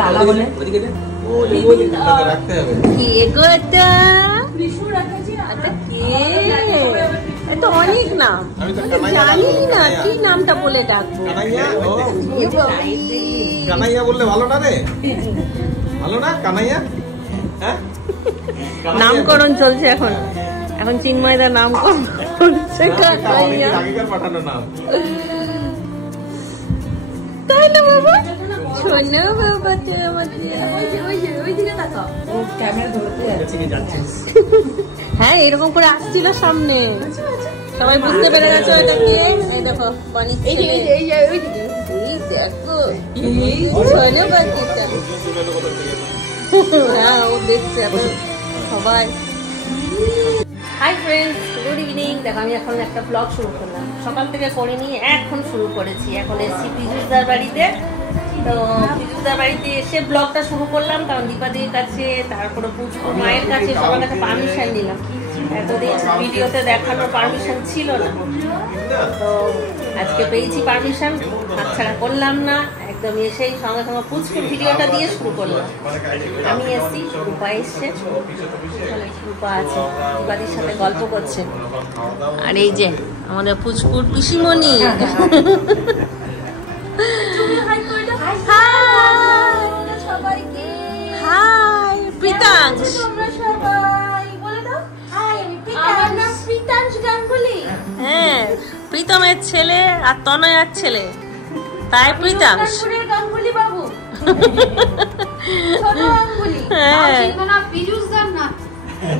লালা বলে কে গো এটা তো অনেক নাম জানি না কি নামটা বলে ডাকবো। কানাইয়া বললে ভালো না রে, ভালো না কানাইয়া? নামকরণ চলছে এখন, এখন চিন্ময়দার নামকরণ করছে কানাইয়া। পাঠানো নাম তাই না বাবা? শোনো বাবা তো আমাকে হ্যাঁ এরকম করে আসছিল সামনে, সবাই বুঝতে পেরে গেছে ওটা কি। এই দেখো বনি দেখো শোনো বাচ্চাটা, হ্যাঁ ও দেখছে সবাই। Hi friends, good evening. দেখো আমি এখন একটা ব্লগ শুরু করলাম, সকাল থেকে করিনি, এখন শুরু করেছি। এখন এসেছি পিজুসদার বাড়িতে, তো পিজুসদার বাড়িতে এসে ব্লগটা শুরু করলাম, কারণ দীপাদির কাছে, তারপরে পুচকুর মায়ের কাছে, সবার কাছে পারমিশন নিলাম। এতদিন ভিডিওতে দেখানোর পারমিশন ছিল না, তো আজকে পেয়েছি পারমিশন, হাতছাড়া করলাম না। একদম এসেই সঙ্গে সঙ্গে পুচকুর ভিডিওটা দিয়ে শুরু করলাম। আমি এসছি, রূপা এসছে, রূপা আছে দীপাদির সাথে গল্প করছে। আর এই যে আমাদের পুচকুর পিসিমণি, হাই প্রীতাংশ, হ্যাঁ প্রীতমের ছেলে আর তনয়ার ছেলে, তাই প্রীতাংশ।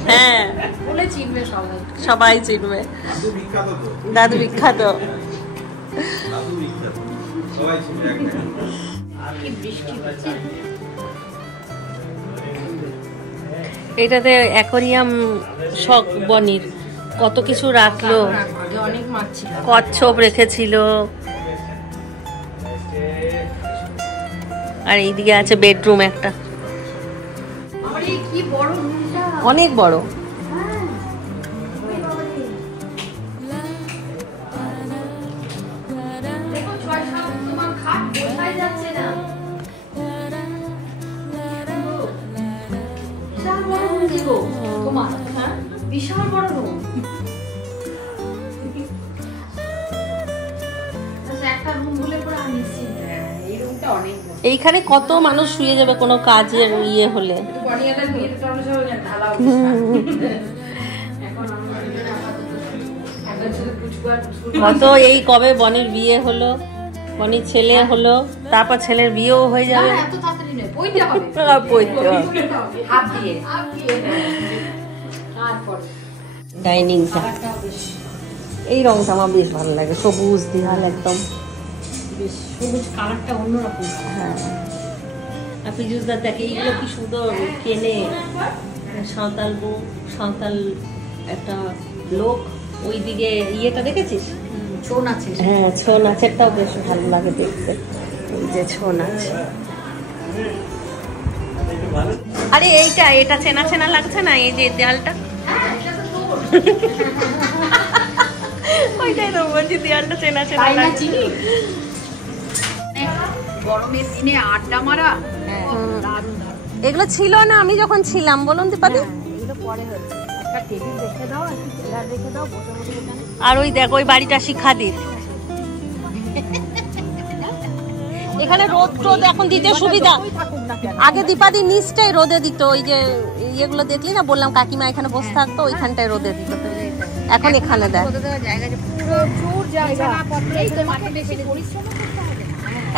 হ্যাঁ সবাই চিনবে, দাদু বিখ্যাত। এটাতে অ্যাকোরিয়াম শখ বনির, কত কিছু রাখলো, কচ্ছপ রেখেছিল। আর এইদিকে আছে বেডরুম একটা, অনেক বড়। বিশাল বড় রুম, এইখানে কত মানুষ শুয়ে যাবে কোনো কাজের ইয়ে হলে। কত এই কবে বনির বিয়ে হলো, বনির ছেলে হলো, তারপর ছেলের বিয়েও হয়ে যাবে। ডাইনিং এই রংটা আমার বেশ ভালো লাগে, সবুজ দিহাল একদম, সবুজ কালারটা অন্যরকম। হ্যাঁ পিজুসদা দেখে এইগুলো কি সুন্দর কেনে, সাঁওতাল বউ, সাঁওতাল একটা লোক। ওইদিকে ইয়েটা দেখেছিস, ছৌ নাচে? হ্যাঁ ছৌ নাচেরটাও বেশ ভালো লাগে দেখতে, এই যে ছৌ নাচ। আরে এইটা, এটা চেনা চেনা লাগছে না, এই যে দেয়ালটা, ওইটাই তো বলছি, দেয়ালটা চেনা চেনা লাগছে। গরমের দিনে আড্ডা মারা, এগুলো ছিল না আমি যখন ছিলাম, বলুন দীপাদি। আর ওই দেখ ওই বাড়িটা শিক্ষাদির, এখানে রোদ টোদ এখন দিতে সুবিধা। আগে দীপাদি নিচটাই রোদে দিত, ওই যে ইয়েগুলো দেখলি না, বললাম কাকিমা এখানে বসে থাকতো, ওইখানটায় রোদে দিত, এখন এখানে দেয়।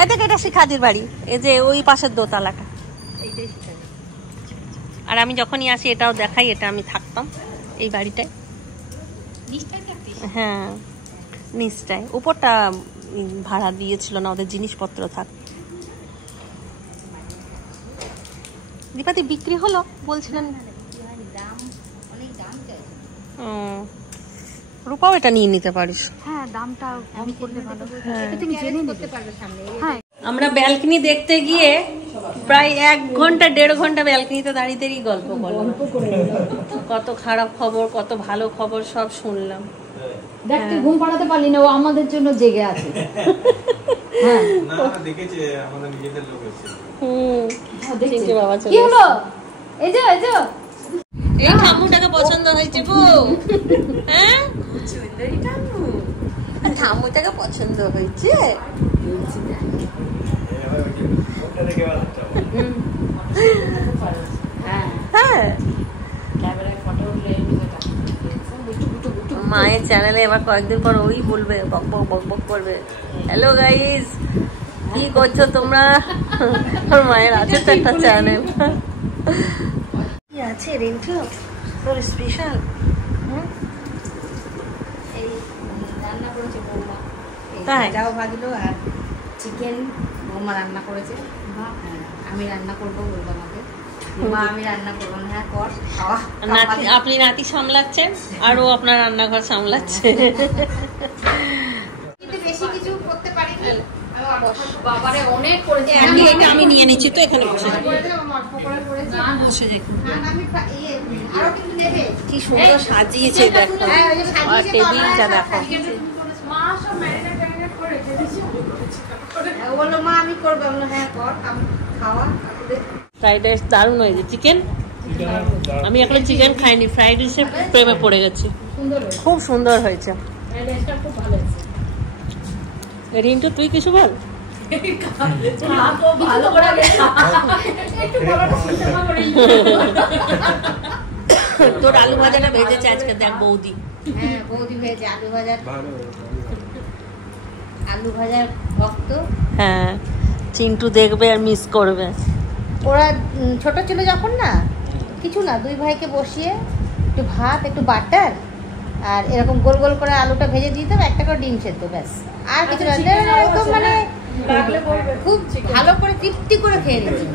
এদিকে এটা শিখাদির বাড়ি, এই যে ওই পাশের দোতলাটা। আর আমি যখনই আসি এটাও দেখাই, এটা আমি থাকতাম এই বাড়িটায়। হ্যাঁ নিচটায়, উপরটা ভাড়া দিয়েছিল না, ওদের জিনিসপত্র থাক। দীপাদি বিক্রি হলো বলছিলেন, রূপাও এটা নিয়ে নিতে পারিস। হ্যাঁ দামটা কম করলে ভালো, তুমি জেনে নিতে পারবে সামনে। আমরা ব্যালকনি দেখতে গিয়ে প্রায় 1 ঘন্টা 1.5 ঘন্টা ব্যালকনিতে দাঁড়িয়ে দাঁড়িয়ে গল্প করলাম, কত খারাপ খবর কত ভালো খবর সব শুনলাম। দেখতে ঘুম পাড়াতে পারলি না, ও আমাদের জন্য জেগে আছে। না দেখেছে আমাদের নিজেদের লোক এসে। চিন্টু বাবা চলে কি হলো? এই যে এই ঠাম্মুটাকে পছন্দ হয়েছে গো। হ্যাঁ ঠাম্মুটাকে পছন্দ হয়েছে। হ্যাঁ মায়ের চ্যানেলে এবার কয়েকদিন পর ওই বলবে বক বক বক বক করবে, হ্যালো গাইস কি করছো তোমরা। ওর মায়ের আছে তো একটা চ্যানেল। কি আছে রিন্টু তোর স্পেশাল? এই রান্না করেছে বৌমা, তাই? এটাও ভাজলো আর চিকেন বৌমা রান্না করেছে। আমি রান্না করবো বলবো আমাকে, মা আমি রান্না করবো না। হ্যাঁ কর, খাওয়া। নাতি আপনি নাতি সামলাচ্ছেন আর ও আপনার রান্নাঘর সামলাচ্ছে। কিন্তু বেশি কিছু করতে পারিনি। বাবারে অনেক করেছে। আমি নিয়ে নিচ্ছি তো, এখানে বসে যাই। বসে যাই। আরো কিছু নেবে? কি সুন্দর সাজিয়েছে দেখো, আর টেবিলটা দেখো। ও বললো মা আমি করবো। আমি বললাম, হ্যাঁ কর, আমি খাওয়া। ফ্রাইড রাইস দারুণ হয়েছে। চিকেন আমি এখনো চিকেন খাইনি, ফ্রাইড রাইসের প্রেমে পড়ে গেছি। খুব সুন্দর হয়েছে। রিন্টু তুই কিছু বল। তোর আলু ভাজাটা ভেজেছে আজকে দেখ বৌদি। হ্যাঁ বৌদি ভেজে আলু ভাজার ভক্ত। হ্যাঁ চিন্টু দেখবে আর মিস করবে। ওরা ছোট ছিল যখন না, কিছু না, দুই ভাইকে বসিয়ে একটু ভাত একটু বাটার আর এরকম গোল গোল করে আলুটা ভেজে দিতাম, একটা করে ডিম সেদ্ধ, ব্যাস। আর কিছু না, একদম মানে খুব ভালো করে তৃপ্তি করে খেয়ে নিচ্ছি।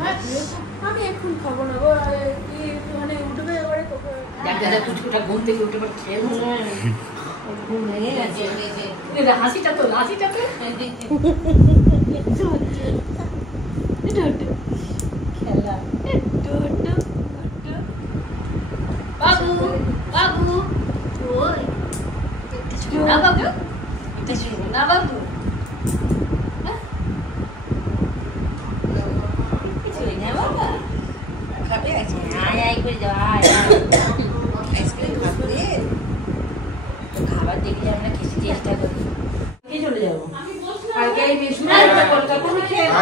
আমি এখন খাবো না গো, মানে উঠবে এবারে ঘুম থেকে উঠে খেয়ে ঘুম ভেঙে গেছে। হাসিটা তো খেলা বাবু বাবু ওই না বাবু না বাবু কিছুই না বাবা খাবে আছে। আয় আয় করে যাও, আয় আইসক্রিম খাবে তো খাবার দেখলে আমরা কিছু চেষ্টা করি। চলে যাবো।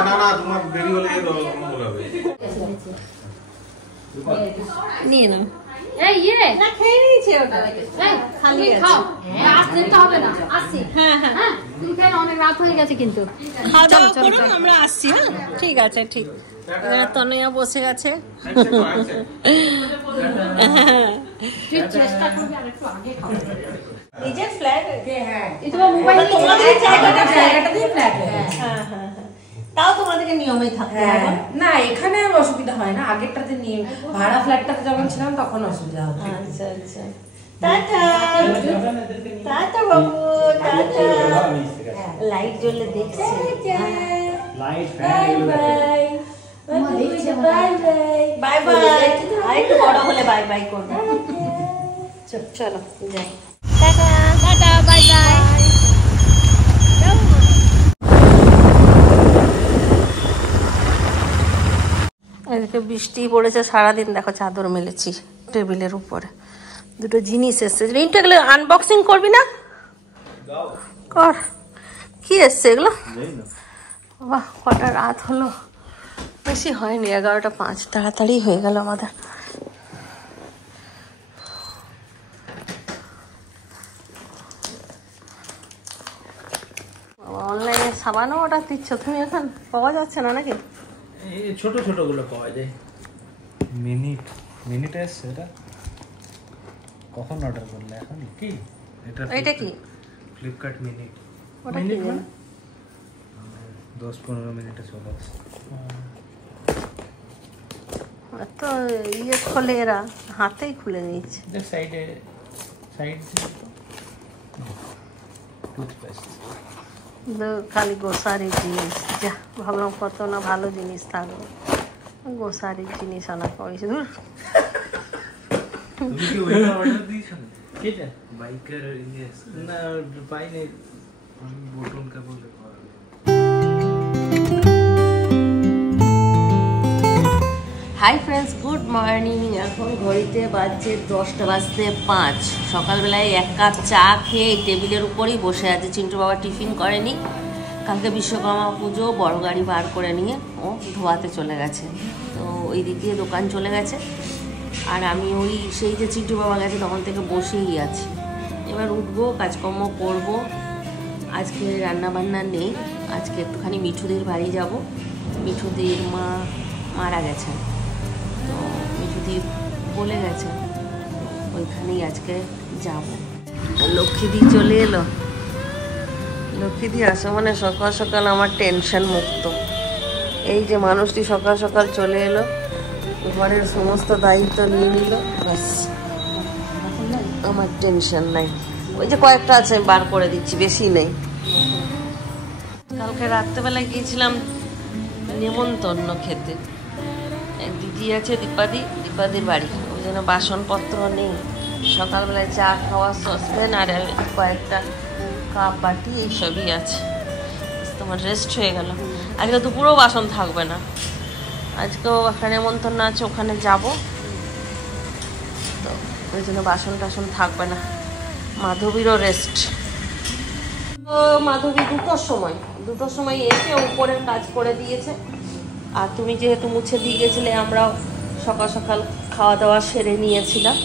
না না তোমার দেরি হলে বলাবে। নিয়ে নাও। এই ইয়ে না খেয়ে নিয়েছে ওটা। এই খালি আছে। খাও, রাত যেতে হবে না, আসছি। হ্যাঁ হ্যাঁ হ্যাঁ তুমি কেন, অনেক রাত হয়ে গেছে কিন্তু। খাওয়া দাওয়া করুন, আমরা আসছি। হ্যাঁ ঠিক আছে, ঠিক। তনয়া বসে গেছে। তুই চেষ্টা করবি আর একটু আগে খাও। নিজের ফ্ল্যাট। হ্যাঁ তোমার মোবাইল তোমাদের জায়গাটাতেই ফ্ল্যাট। হ্যাঁ হ্যাঁ হ্যাঁ, তাও তোমাদেরকে নিয়মে থাকতে হবে। না এখানে অসুবিধা হয় না, আগেরটাতে নিয়ে ভাড়া ফ্ল্যাটটাতে যখন ছিলাম তখন অসুবিধা হতো। আচ্ছা আচ্ছা, টাটা টাটা বাবু, টাটা। লাইট জ্বলে দেখছে। Light bye bye bye bye bye bye. আর একটু বড় হলে বাই বাই করবে। চলো যাই। Tata tata bye bye. এদিকে বৃষ্টি পড়েছে সারাদিন, দেখো চাদর মেলেছি টেবিলের উপরে। দুটো জিনিস এসছে। রিন্টু এগুলো আনবক্সিং করবি না? কর। কি এসছে এগুলো? বাহ কটা রাত হলো, বেশি হয়নি, 11:05। তাড়াতাড়ি হয়ে গেল আমাদের। অনলাইনে সাবানও অর্ডার দিচ্ছ তুমি এখন? পাওয়া যাচ্ছে না নাকি? ছোট ছোট গুলো পাওয়া যায়। মিনিট এসছে এটা কখন অর্ডার করলে? এখন কি এটা কি? Flipkart minute. ওটা কি? 10-15 মিনিটে চলে আসে। তো ইয়ে খোলে এরা, হাতেই খুলে নিচ্ছে। সাইড টুথপেস্ট খালি গোসারির জিনিস। যা ভাবলাম কত না ভালো জিনিস থাকবে, গোসারির জিনিস আনা করেছে। ধুর তুমি কি ওইটা অর্ডার দিয়েছো? কেটা বাইকার? না পাইনি, আমি বোটন কা বলে হাই ফ্রেন্ডস, গুড মর্নিং। এখন ঘড়িতে বাজছে 10টা বাজতে 5। সকালবেলায় 1 কাপ চা খেয়ে টেবিলের উপরেই বসে আছে। চিন্টু বাবা টিফিন করেনি, কালকে বিশ্বকর্মা পুজো, বড় গাড়ি বার করে নিয়ে ও ধোয়াতে চলে গেছে। তো ওই দিকে দোকান চলে গেছে, আর আমি ওই সেই যে চিন্টু বাবা গেছে তখন থেকে বসেই আছি। এবার উঠবো, কাজকর্ম করব। আজকে রান্নাবান্না নেই, আজকে একটুখানি মিঠুদের বাড়ি যাব। মিঠুদের মা মারা গেছেন, তো মিঠুদি বলে গেছে ওইখানেই আজকে যাব। লক্ষ্মীদি চলে এলো। লক্ষ্মীদি আসে মানে সকাল সকাল আমার টেনশন মুক্ত। এই যে মানুষটি সকাল সকাল চলে এলো, ঘরের সমস্ত দায়িত্ব নিয়ে নিল, ব্যাস আমার টেনশন নাই। ওই যে কয়েকটা আছে বার করে দিচ্ছি, বেশি নেই। কালকে রাত্রেবেলায় গিয়েছিলাম নেমন্তন্ন খেতে। এক দিদি আছে দীপাদির বাড়ি, ওই জন্য বাসনপত্র নেই। সকালবেলায় চা খাওয়া সসপ্যান আর কয়েকটা কাপ বাটি এইসবই আছে। তোমার রেস্ট হয়ে গেল। আজকে দুপুরেও বাসন থাকবে না, আজকেও একটা নেমন্তন্ন আছে, ওখানে যাব। তো ওই জন্য বাসন টাসন থাকবে না। মাধবীরও রেস্ট। তো মাধবী দুটোর সময় এসে উপরের কাজ করে দিয়েছে। আর তুমি যেহেতু মুছে দিয়ে গেছিলে, আমরাও সকাল সকাল খাওয়া দাওয়া সেরে নিয়েছিলাম।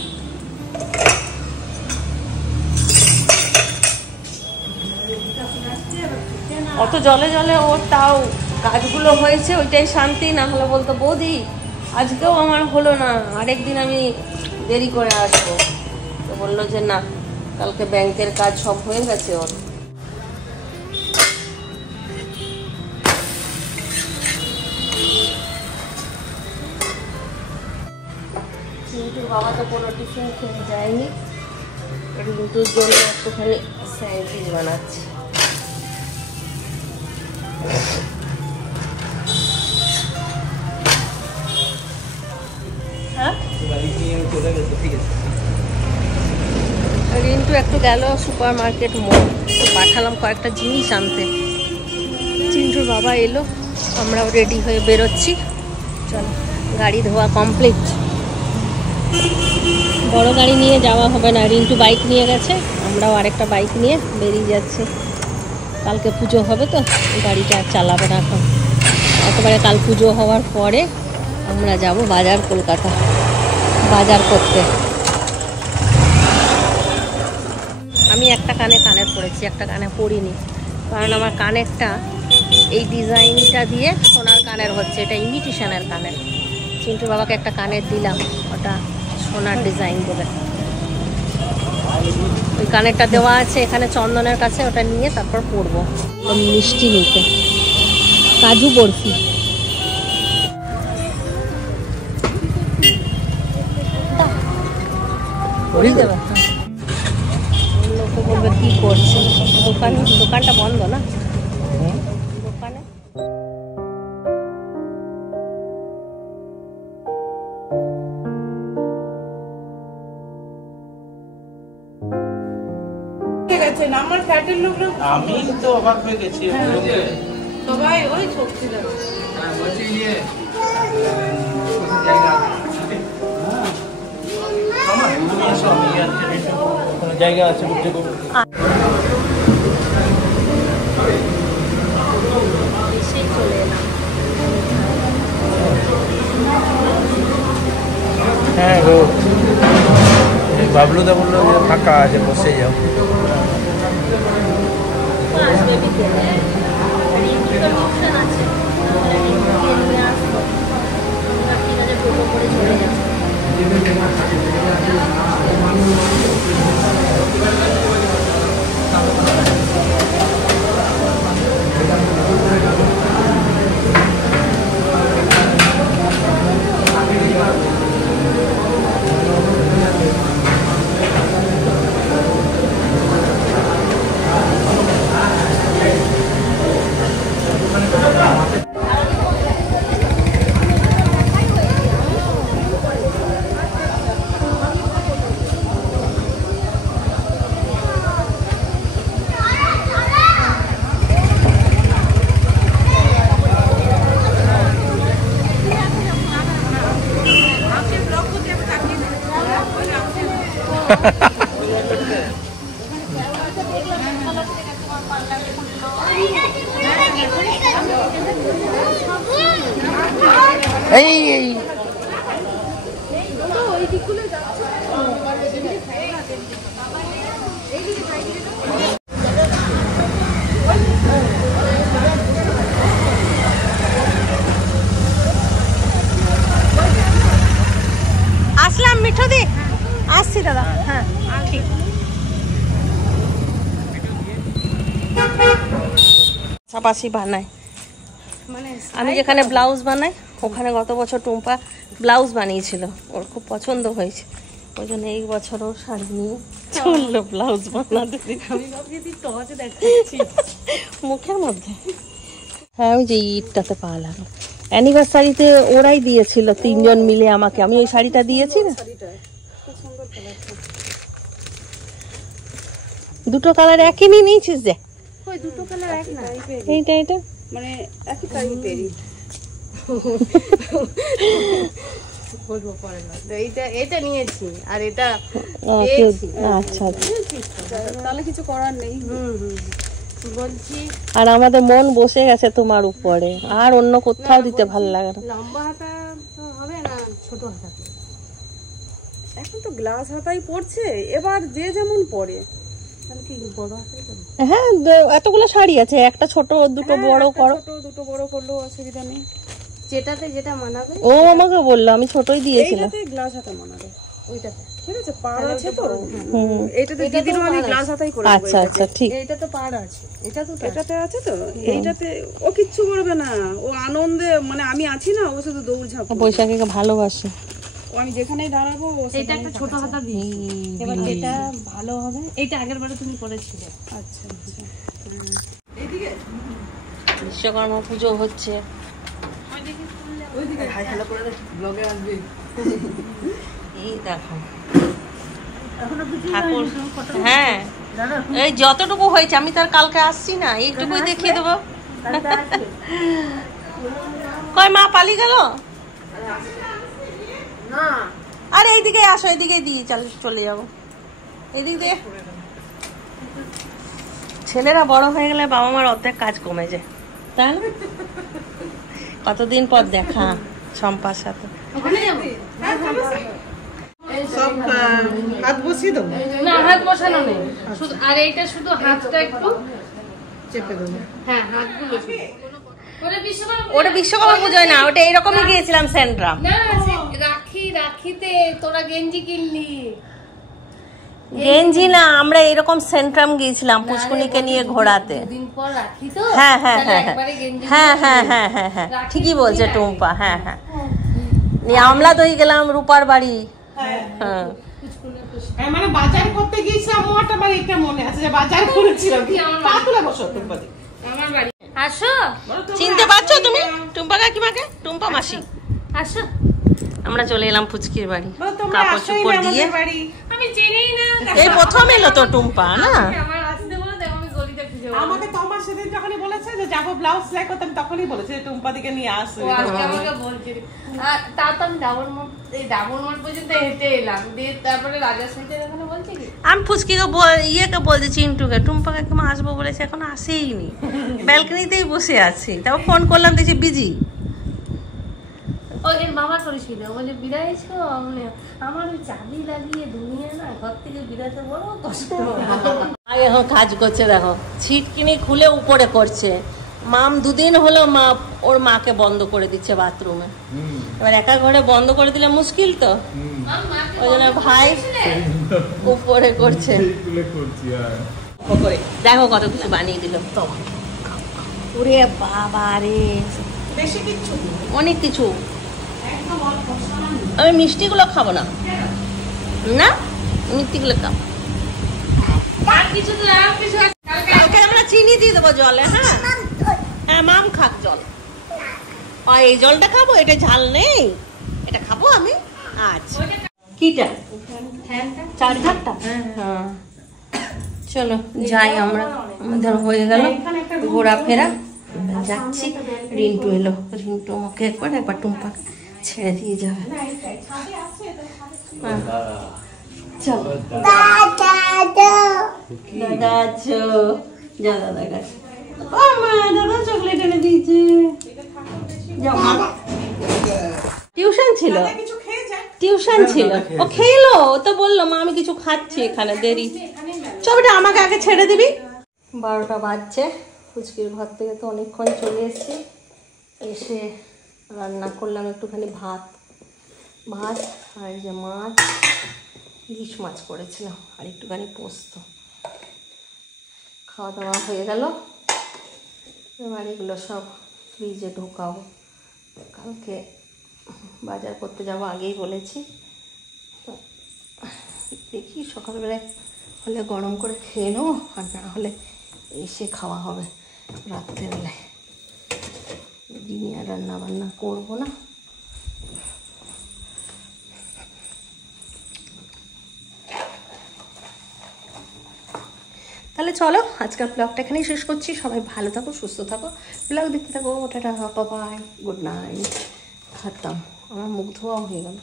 অত জলে জলে ওর তাও কাজগুলো হয়েছে, ওইটাই শান্তি। না হলে বলতো বৌদি আজকেও আমার হলো না, আরেকদিন আমি দেরি করে আসবো। তো বললো যে না, কালকে ব্যাংকের কাজ সব হয়ে গেছে ওর। রিন্টুর বাবা তো কোনো টিফিন খেয়ে যায়নি, রিন্টুর জন্য একটুখানি স্যান্ডউইচ বানাচ্ছি। হ্যাঁ, রিন্টু একটু গেল সুপার মার্কেট মোড়, পাঠালাম কয়েকটা জিনিস আনতে। চিন্টুর বাবা এলো, আমরাও রেডি হয়ে বেরোচ্ছি। চলো, গাড়ি ধোয়া কমপ্লিট। বড় গাড়ি নিয়ে যাওয়া হবে না, রিন্টু বাইক নিয়ে গেছে, আমরাও আরেকটা বাইক নিয়ে বেরিয়ে যাচ্ছি। কালকে পুজো হবে তো গাড়িটা আর চালাবে না এখন। একেবারে কাল পুজো হওয়ার পরে আমরা যাব বাজার, কলকাতা বাজার করতে। আমি একটা কানের পরেছি, একটা কানে পরিনি, কারণ আমার কানেরটা এই ডিজাইনটা দিয়ে সোনার কানের হচ্ছে, এটা ইমিটেশনের কানের। চিন্টু বাবাকে একটা কানের দিলাম, ওটা সোনার ডিজাইন বলে। ওই কানেরটা দেওয়া আছে এখানে চন্দনের কাছে, ওটা নিয়ে তারপর পরবো। মিষ্টি নিতে, কাজু বরফি। লোকে বলবে কি করছে, দোকানটা বন্ধ না, দোকানে। আমার ফ্ল্যাটের লোকরা আমি তো অবাক হয়ে গেছি। সবাই ওই সবজি দেবে। কোনো জায়গা আছে বুঝতে পারবো। এসেই চলে এলাম। হ্যাঁ গো, বাবলুদা বললো ফাঁকা আছে, বসে যাও। আসবে বিকেলে, রিন্টুর টিউশন আছে, রিন্টুকে নিয়ে আসবো। আমরা ঠিক আছে টোটো করে চলে যাবো। এই আসলাম মিঠু দি, আসছি দাদা। হ্যাঁ ঠিক। পাশাপাশি বানায়, মানে আমি যেখানে ব্লাউজ বানাই ওখানে গত বছর টুম্পা ব্লাউজ বানিয়েছিল, ওর খুব পছন্দ হয়েছে, ওই জন্য এই বছরও শাড়ি নিয়ে চললো ব্লাউজ বানাতে। মুখের মধ্যে হ্যাঁ ওই যে ঈদটাতে পাওয়া লাগলো, অ্যানিভার্সারিতে ওরাই দিয়েছিল 3 জন মিলে আমাকে, আমি ওই শাড়িটা দিয়েছি না। দুটো কালার একই নিয়ে নিয়েছিস যে? ওই দুটো কালার এক না, এইটা এইটা মানে একই টাইপেরই। বলবো পরে না। তো এটা নিয়েছি আর এটা আচ্ছা। তাহলে কিছু করার নেই। বলছি আর আমাদের মন বসে গেছে তোমার উপরে, আর অন্য কোথাও দিতে ভালো লাগে না। লম্বা হাতা তো হবে না, ছোট হাতা। এখন তো গ্লাস হাতাই পড়ছে, এবার যে যেমন পরে। তাহলে কি বড় হাতাই করবো? হ্যাঁ এতগুলো শাড়ি আছে, একটা ছোট দুটো বড় করো। ছোট দুটো বড় করলেও অসুবিধা নেই। যেটাতে যেটা মানাবে ও আমাকে বললো, আমি ছোটই দিয়েছিলাম। এইটাতে গ্লাস হাতা মানাবে, ওইটাতে। ঠিক আছে, পাড় আছে তো। হুম এইটাতে দিদিরও আমি গ্লাস হাতাই করে দেবো। আচ্ছা আচ্ছা ঠিক। এইটা তো পাড় আছে, এটা তো এটাতে আছে তো, এইটাতে ও কিচ্ছু করবে না, ও আনন্দে, মানে আমি আছি না, ও শুধু দৌড়ঝাঁপ করবে। বৈশাখীকে ভালোবাসে। ও আমি যেখানেই দাঁড়াবো ও এটা একটা ছোট হাতা দিই। এবার যেটা ভালো হবে, এইটা আগের বারে তুমি করেছিলে। আচ্ছা আচ্ছা। বিশ্বকর্মা পুজো হচ্ছে, এই দেখো ঠাকুর। হ্যাঁ এই যতটুকু হয়েছে, আমি তার কালকে আসছি না, এইটুকুই দেখিয়ে দেবো। কয় মা পালিয়ে গেল? আরে এইদিকে আসো, এইদিকে দিয়ে চলে যাবো, এইদিক দিয়ে। ছেলেরা বড় হয়ে গেলে বাবা মার অর্ধেক কাজ কমে যায়, তাই না? কতদিন পর দেখা সম্পার সাথে। সব হাত বসিয়ে দেবো, না হাত বসানো নেই, শুধু আর এইটা শুধু হাতটা একটু চেপে দেবো। হ্যাঁ হাতগুলো ওটা বিশ্বকর্মা পুজোয় না, ওটা এইরকমই গিয়েছিলাম সেন্ট্রাম। না রাখিতে তোরা গেঞ্জি কিনলি। গেঞ্জি না, আমরা এরকম সেন্ট্রাম গিয়েছিলাম পুষ্কুনিকে নিয়ে ঘোরাতে। দিন পর রাখি তো। হ্যাঁ হ্যাঁ হ্যাঁ একবারে গেঞ্জি হ্যাঁ হ্যাঁ হ্যাঁ হ্যাঁ হ্যাঁ ঠিকই বলছে টুম্পা। হ্যাঁ হ্যাঁ নিয়ে আমলা দই গেলাম রূপার বাড়ি। হ্যাঁ মানে বাজার করতে গিয়েছিলাম, ওটা আমার এটা মনে আছে যে বাজার করেছিলাম। পা তুলে বসো তোমরা, আমার বাড়ি আসো। চিনতে পারছো তুমি টুম্পা কাকিমাকে? টুম্পা মাসি। আসো, আমরা চলে এলাম পুচকির বাড়ি, কাপড় চোপড় দিয়ে। আমি চিনিই না। এই প্রথম এলো তো টুম্পা না? আমার আসতে বলে দেখো আমি গলিতে খুঁজে আমাকে তো আমার সেদিন যখনই বলেছে যে যাবো ব্লাউজ সেলাই করতাম, তখনই বলেছে যে টুম্পা দিকে নিয়ে আসবে। ও আজকে আমাকে বলছিল। আর তাও তো আমি ডাবল মোড় পর্যন্ত হেঁটে এলাম, দিয়ে তারপরে রাজা সাইডের ওখানে বলছে কি আমি ফুচকিকে ইয়েকে বলছি চিন্টুকে, টুম্পা কাকিমা আসবো বলেছে, এখন আসেইনি, ব্যালকনিতেই বসে আছি। তারপর ফোন করলাম, দেখছি বিজি। ও এর বাবা করেছিল, বলে বিদায়ছো। আমার ওই চাবি লাগিয়ে দুনিয়া না, ঘর থেকে বিদায়তে বড় কষ্ট। আগে এখন কাজ করছে দেখো, ছিটকিনি খুলে উপরে করছে। মাম 2 দিন হলো মা ওর মাকে বন্ধ করে দিচ্ছে বাথরুমে। এবার একা ঘরে বন্ধ করে দিলে মুশকিল তো, ওই জন্য ভাই উপরে করছে। দেখো কত কিছু বানিয়ে দিল। ওরে বাবা রে, বেশি কিচ্ছু অনেক কিছু। আমি মিষ্টিগুলো খাবো না, না মিষ্টিগুলো খাবো। কালকে আমরা চিনি দিয়ে দেবো জলে। হ্যাঁ হ্যাঁ মাম খাক জল, আর এই জলটা খাবো, এটা ঝাল নেই, এটা খাবো আমি। আচ্ছা কিটা চার্জারটা? হ্যাঁ চলো যাই আমরা, আমাদের হয়ে গেল ঘোরাফেরা, যাচ্ছি। রিন্টু এলো, রিন্টু আমাকে একবার টুম্পাকে ছেড়ে দিয়ে যাবে। চলো দাদা আছো, যা দাদা কাছে। ও মা, দাদা চকলেট এনে দিয়েছে। যাও মা। টিউশন ছিল, কিছু খেয়ে যায়। টিউশন ছিল, ও খেলো। ও তো বললো মা আমি কিছু খাচ্ছি এখানে, দেরি। চলটা আমাকে আগে ছেড়ে দিবি। 12টা বাজছে। ফুচকির ঘর থেকে তো অনেকক্ষণ চলে এসেছি, এসে রান্না করলাম একটুখানি ভাত আর এই যে মাছ, ইলিশ মাছ করেছিলাম, আর একটুখানি পোস্ত। খাওয়া দাওয়া হয়ে গেল। এবার এগুলো সব ফ্রিজে ঢোকাবো, কালকে বাজার করতে যাবো, আগেই বলেছি। তো দেখি সকালবেলায় হলে গরম করে খেয়ে নেবো, আর না হলে এসে খাওয়া হবে রাত্রেবেলায়। দিনে আর রান্না বান্না করবো না। তাহলে চলো আজকাল ব্লগটা এখানেই শেষ করছি। সবাই ভালো থাকো, সুস্থ থাকো, ব্লগ দেখতে থাকো। Tata, bye, good night. খাতাম, আমার মুখ ধোয়া হয়ে গেল।